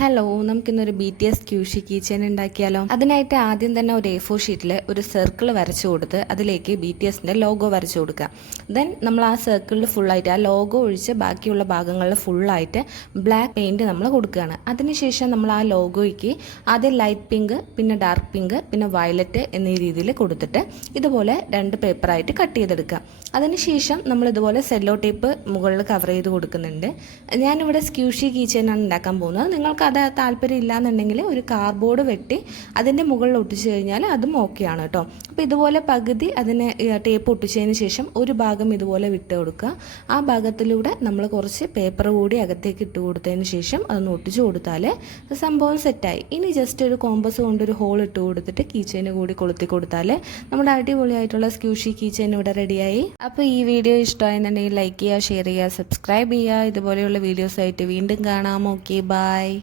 Hello, നമുക്കിന്നൊരു BTS ക്യൂഷി key chain ഉണ്ടാക്കിയാലോ. അതിനായിട്ട് ആദ്യം തന്നെ ഒരു A4 ഷീറ്റിൽ ഒരു സർക്കിൾ വരച്ചു കൊടുത്ത് അതിലേക്ക് BTSന്റെ ലോഗോ വരച്ചു കൊടുക്കുക. ദെൻ നമ്മൾ ആ സർക്കിളിൽ ഫുള്ളായിട്ട് ആ ലോഗോ ഒഴിച്ച് ബാക്കിയുള്ള ഭാഗങ്ങളിൽ ഫുള്ളായിട്ട് ബ്ലാക്ക് പെയിൻറ് നമ്മൾ കൊടുക്കുകയാണ്. അതിനുശേഷം നമ്മൾ ആ ലോഗോയ്ക്ക് ആദ്യം ലൈറ്റ് പിങ്ക്, പിന്നെ ഡാർക്ക് പിങ്ക്, പിന്നെ വയലറ്റ് എന്നീ രീതിയിൽ കൊടുത്തിട്ട് ഇതുപോലെ 2 പേപ്പറായിട്ട് കട്ട് ചെയ്തെടുക്കുക. അതിനുശേഷം നമ്മൾ ഇതുപോലെ സെല്ലോ ടേപ്പ് മുകളിൽ കവർ ചെയ്ത് കൊടുക്കുന്നുണ്ട്. ഞാനിവിടെ സ്ക്യൂഷി കീ ചെയിനാണ് ഉണ്ടാക്കാൻ പോകുന്നത്. നിങ്ങൾക്ക് അത് താല്പര്യം ഇല്ലാന്നുണ്ടെങ്കിൽ ഒരു കാർഡ്ബോർഡ് വെട്ടി അതിൻ്റെ മുകളിൽ ഒട്ടിച്ചു കഴിഞ്ഞാൽ അതും ഓക്കെയാണ് കേട്ടോ. അപ്പോൾ ഇതുപോലെ പകുതി അതിന് ടേപ്പ് ഒട്ടിച്ചതിന് ശേഷം ഒരു ഭാഗം ഇതുപോലെ വിട്ട് കൊടുക്കുക. ആ ഭാഗത്തിലൂടെ നമ്മൾ കുറച്ച് പേപ്പർ കൂടി അകത്തേക്ക് ഇട്ട് കൊടുത്തതിന് ശേഷം അതൊന്ന് ഒട്ടിച്ചു കൊടുത്താൽ സംഭവം സെറ്റായി. ഇനി ജസ്റ്റ് ഒരു കോമ്പസ് കൊണ്ടൊരു ഹോൾ ഇട്ട് കൊടുത്തിട്ട് കീ ചെയിൻ കൂടി കൊളുത്തി കൊടുത്താൽ നമ്മുടെ അടിപൊളിയായിട്ടുള്ള സ്ക്യൂഷി കീ ചെയിൻ ഇവിടെ റെഡിയായി. അപ്പോൾ ഈ വീഡിയോ ഇഷ്ടമായെന്നുണ്ടെങ്കിൽ ലൈക്ക് ചെയ്യുക, ഷെയർ ചെയ്യുക, സബ്സ്ക്രൈബ് ചെയ്യുക. ഇതുപോലെയുള്ള വീഡിയോസായിട്ട് വീണ്ടും കാണാം. Okay, by.